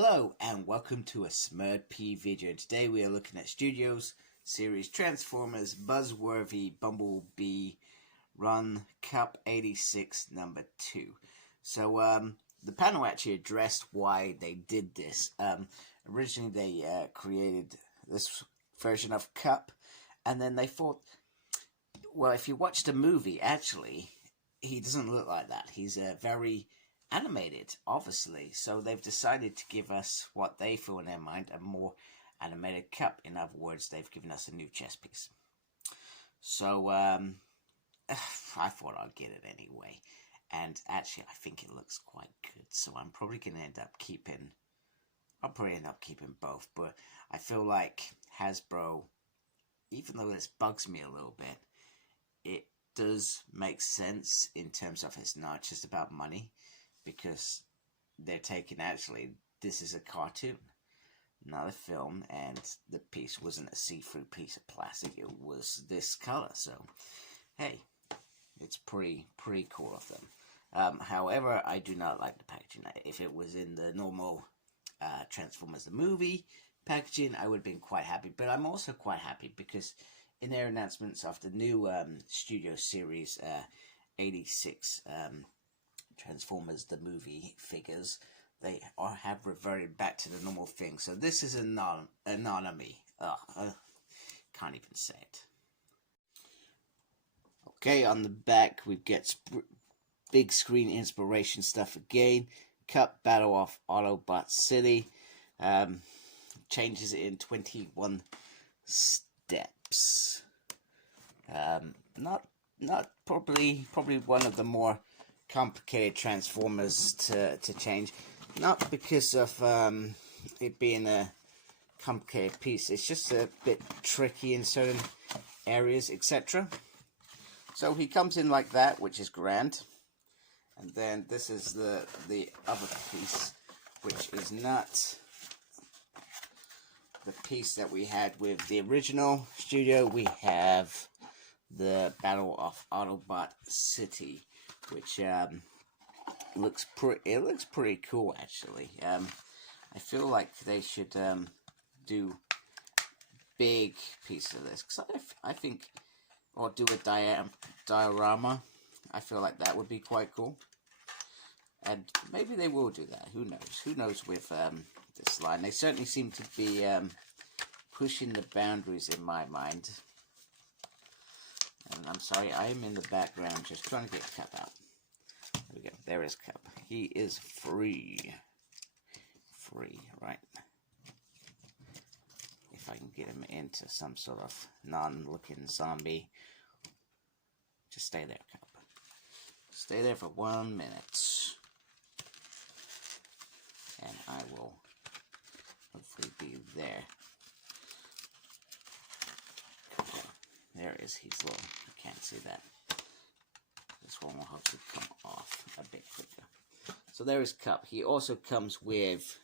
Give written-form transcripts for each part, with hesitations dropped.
Hello and welcome to a Smurd video. Today we are looking at Studios series Transformers Buzzworthy Bumblebee Run Cup 86 number 2. So the panel actually addressed why they did this. Originally they created this version of Cup, and then they thought, well, if you watch the movie, actually he doesn't look like that. He's very animated, obviously, so they've decided to give us what they feel in their mind a more animated Cup. In other words, they've given us a new chess piece. So I thought I'd get it anyway, and actually I think it looks quite good, so I'm probably gonna end up keeping both. But I feel like Hasbro, even though this bugs me a little bit, it does make sense in terms of it's not just about money, because they're taking, actually, this is a cartoon, not a film, and the piece wasn't a see-through piece of plastic, it was this color, so hey, it's pretty cool of them. However, I do not like the packaging. If it was in the normal Transformers the movie packaging, I would have been quite happy, but I'm also quite happy because in their announcements of the new Studio Series 86 Transformers the movie figures, they have reverted back to the normal thing. So this is an anonymity. I can't even say it. Okay, on the back we get big screen inspiration stuff again. Cup Battle of Autobot City. Changes it in 21 steps. Not probably one of the more complicated Transformers to change, not because of it being a complicated piece, it's just a bit tricky in certain areas, etc. So he comes in like that, which is grand, and then this is the other piece, which is not the piece that we had with the original Studio. We have the Battle of Autobot City, which looks pretty cool, actually. I feel like they should do big piece of this, because I think, or do a diorama. I feel like that would be quite cool, and maybe they will do that. Who knows? Who knows with this line? They certainly seem to be pushing the boundaries in my mind. And I'm sorry, I am in the background just trying to get Cup out. There we go. There is Cup. He is free. Free, right? If I can get him into some sort of non-looking zombie. Just stay there, Cup. Stay there for 1 minute. And I will hopefully be there. There is his little, you can't see that. This one will hopefully come off a bit quicker. So there is Cup. He also comes with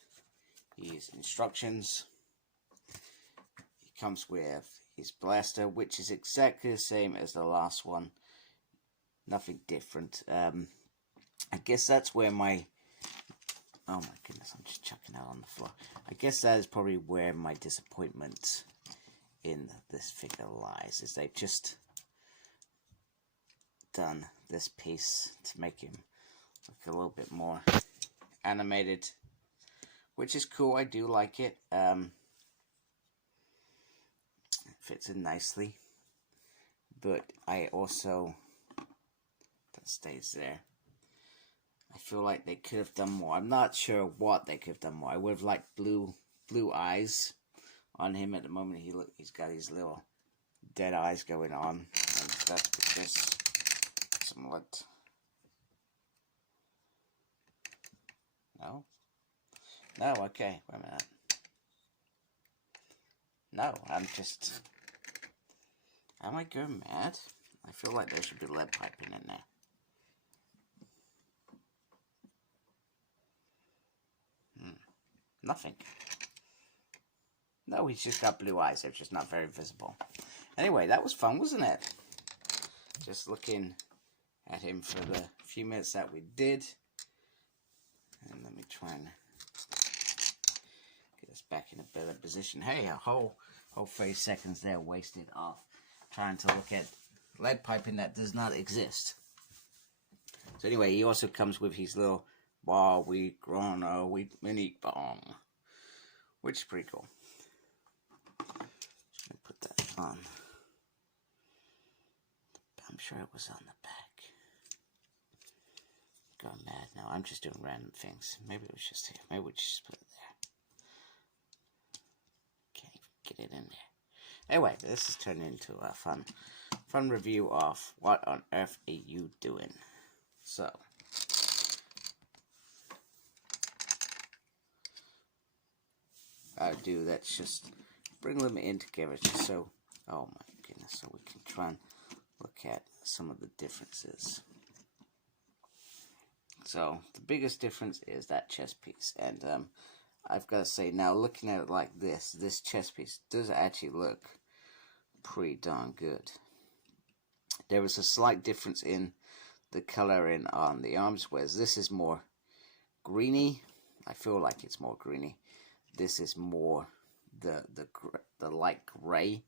his instructions. He comes with his blaster, which is exactly the same as the last one. Nothing different. I guess that's where my... Oh my goodness, I'm just chucking that on the floor. I guess that is probably where my disappointment in this figure lies, is they've just done this piece to make him look a little bit more animated, which is cool. I do like it. It fits in nicely, but I also, that stays there. I feel like they could have done more. I'm not sure what they could have done more. I would have liked blue eyes on him. At the moment he's got his little dead eyes going on, and that's because somewhat. No, okay, wait a minute. No, I'm just, am I going mad? I feel like there should be lead piping in there. Nothing. No, he's just got blue eyes. They're just not very visible. Anyway, that was fun, wasn't it? Just looking at him for the few minutes that we did. And let me try and this back in a better position. Hey, a whole 30 seconds there wasted off trying to look at lead piping that does not exist. So anyway, he also comes with his little bar wheat grown wheat mini bong, which is pretty cool. Just gonna put that on. I'm sure it was on the back. Going mad now. I'm just doing random things. Maybe it was just here. Maybe we just put it there. Can't even get it in there. Anyway, this is turning into a fun review of what on earth are you doing. So, I do that's just bring them in together just so, oh my goodness, so we can try and look at some of the differences. So the biggest difference is that chest piece, and I've got to say now, looking at it like this chest piece does actually look pretty darn good. There is a slight difference in the coloring on the arms, whereas this is more greeny. I feel like it's more greeny. This is more the light gray.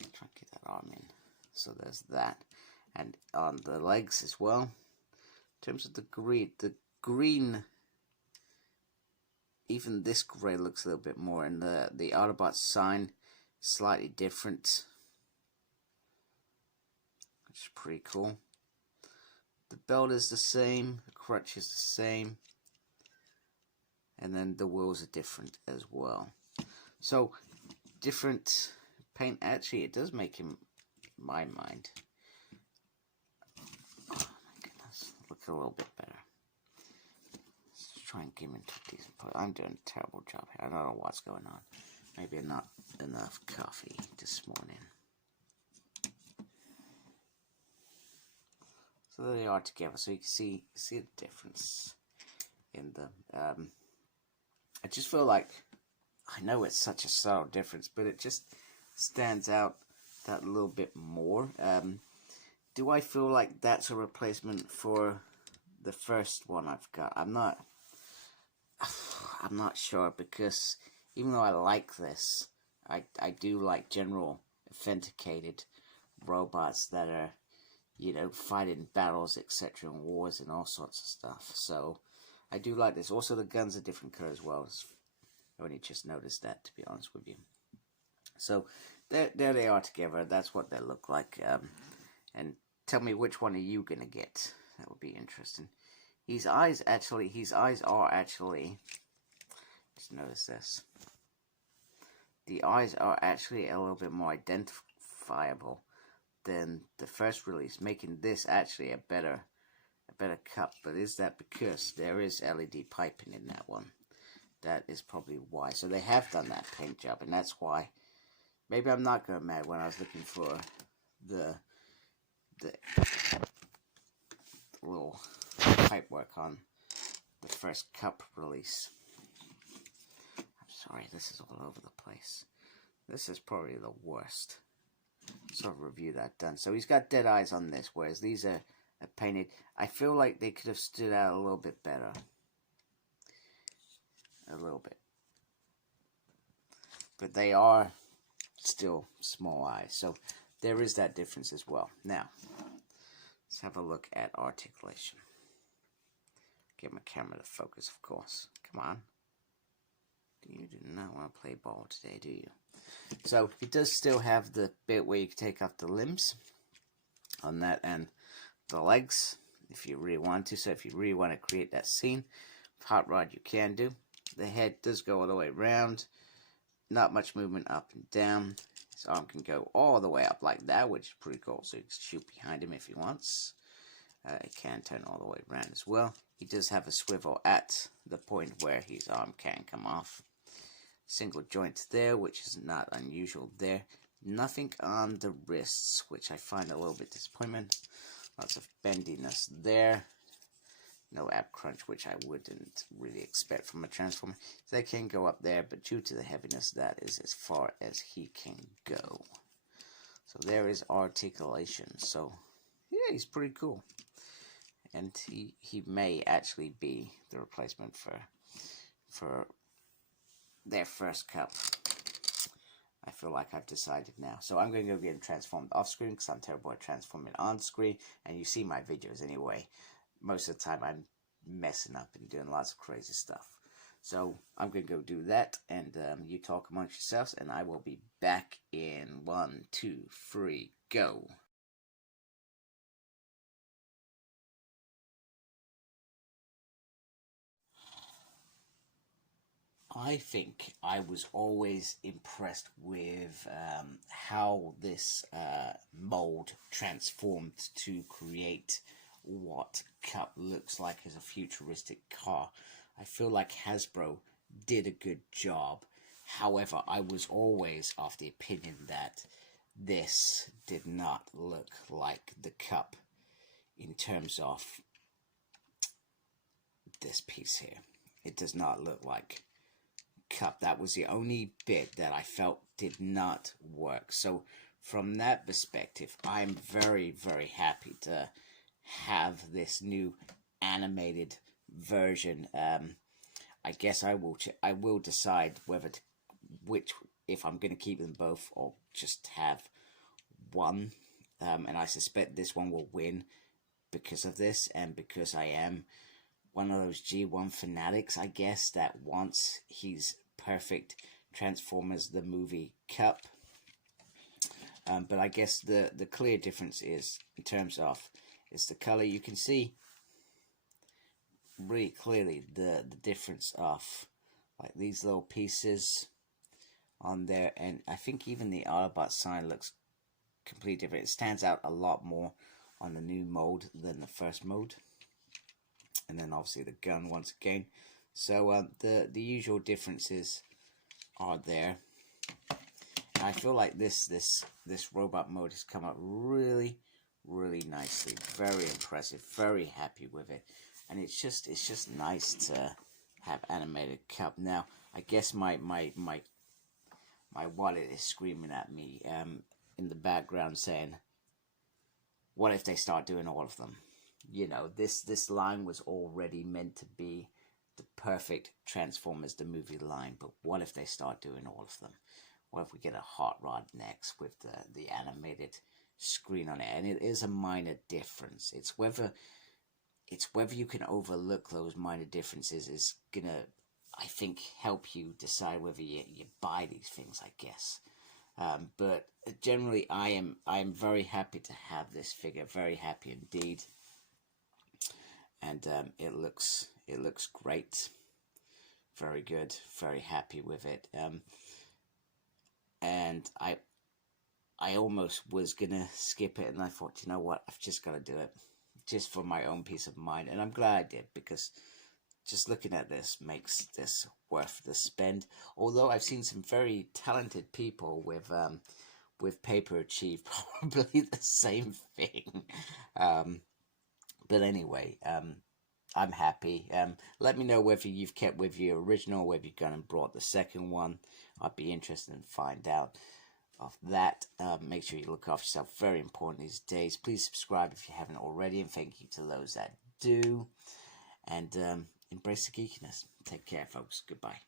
Try to get that arm in. So there's that, and on the legs as well. In terms of the green, even this gray looks a little bit more, and the Autobot sign slightly different, which is pretty cool. The belt is the same, the crutch is the same, and then the wheels are different as well. So different paint, actually it does make him, in my mind, oh my goodness, look a little bit better. Let's try and give him into a decent point. I'm doing a terrible job here. I don't know what's going on. Maybe not enough coffee this morning. So there they are together, so you can see the difference in them. I just feel like, I know it's such a subtle difference, but it just stands out that little bit more. Do I feel like that's a replacement for the first one I've got? I'm not sure, because even though I like this, I do like general authenticated robots that are, you know, fighting battles, etc., and wars and all sorts of stuff. So I do like this. Also, the guns are different color as well. I only just noticed that, to be honest with you. So there they are together. That's what they look like. And tell me which one are you gonna get. That would be interesting. His eyes are actually. Just notice this. The eyes are actually a little bit more identifiable than the first release, making this actually a better cup. But is that because there is LED piping in that one? That is probably why. So they have done that paint job, and that's why. Maybe I'm not going mad when I was looking for the little pipe work on the first cup release. I'm sorry, this is all over the place. This is probably the worst sort of review that done. So he's got dead eyes on this, whereas these are painted. I feel like they could have stood out a little bit better. A little bit. But they are still small eyes. So there is that difference as well. Now, let's have a look at articulation. Get my camera to focus, of course. Come on. You do not want to play ball today, do you? So it does still have the bit where you can take off the limbs on that, and the legs if you really want to. So if you really want to create that scene of Hot Rod, you can do. The head does go all the way around. Not much movement up and down. His arm can go all the way up like that, which is pretty cool. So you can shoot behind him if he wants. It can turn all the way around as well. He does have a swivel at the point where his arm can come off. Single joint there, which is not unusual there. Nothing on the wrists, which I find a little bit disappointment. Lots of bendiness there. No ab crunch, which I wouldn't really expect from a Transformer. They can go up there, but due to the heaviness, that is as far as he can go. So there is articulation. So yeah, he's pretty cool. And he may actually be the replacement for their first cup. I feel like I've decided now. So I'm going to go get him transformed off screen because I'm terrible at transforming on screen. And you see my videos anyway. Most of the time I'm messing up and doing lots of crazy stuff. So I'm going to go do that. And you talk amongst yourselves. And I will be back in 1, 2, 3, go. I think I was always impressed with how this mold transformed to create what Cup looks like as a futuristic car. I feel like Hasbro did a good job. However, I was always of the opinion that this did not look like the Cup in terms of this piece here. It does not look like Cup. That was the only bit that I felt did not work. So from that perspective, I'm very, very happy to have this new animated version. I guess I will decide whether to, if I'm going to keep them both or just have one. And I suspect this one will win because of this, and because I am one of those G1 fanatics, I guess, that wants his perfect Transformers the movie Cup. But I guess the clear difference is in terms of the color. You can see really clearly the difference of like these little pieces on there, and I think even the Autobot sign looks completely different. It stands out a lot more on the new mode than the first mode. And then obviously the gun once again. So the usual differences are there. And I feel like this robot mode has come up really, really nicely. Very impressive. Very happy with it. And it's just nice to have animated Cup. Now I guess my wallet is screaming at me in the background saying, what if they start doing all of them? You know, this line was already meant to be the perfect Transformers the movie line, but what if they start doing all of them? What if we get a hot rod next with the animated screen on it? And it is a minor difference. It's whether you can overlook those minor differences is gonna, I think, help you decide whether you buy these things, I guess. But generally, I am very happy to have this figure. Very happy indeed. And it looks great, very good, very happy with it. And I almost was gonna skip it, and I thought, you know what, I've just got to do it, just for my own peace of mind. And I'm glad I did, because just looking at this makes this worth the spend. Although I've seen some very talented people with paper achieve probably the same thing. But anyway, I'm happy. Let me know whether you've kept with your original, whether you've gone and brought the second one. I'd be interested in find out of that. Make sure you look after yourself. Very important these days. Please subscribe if you haven't already, and thank you to those that do. And embrace the geekiness. Take care, folks. Goodbye.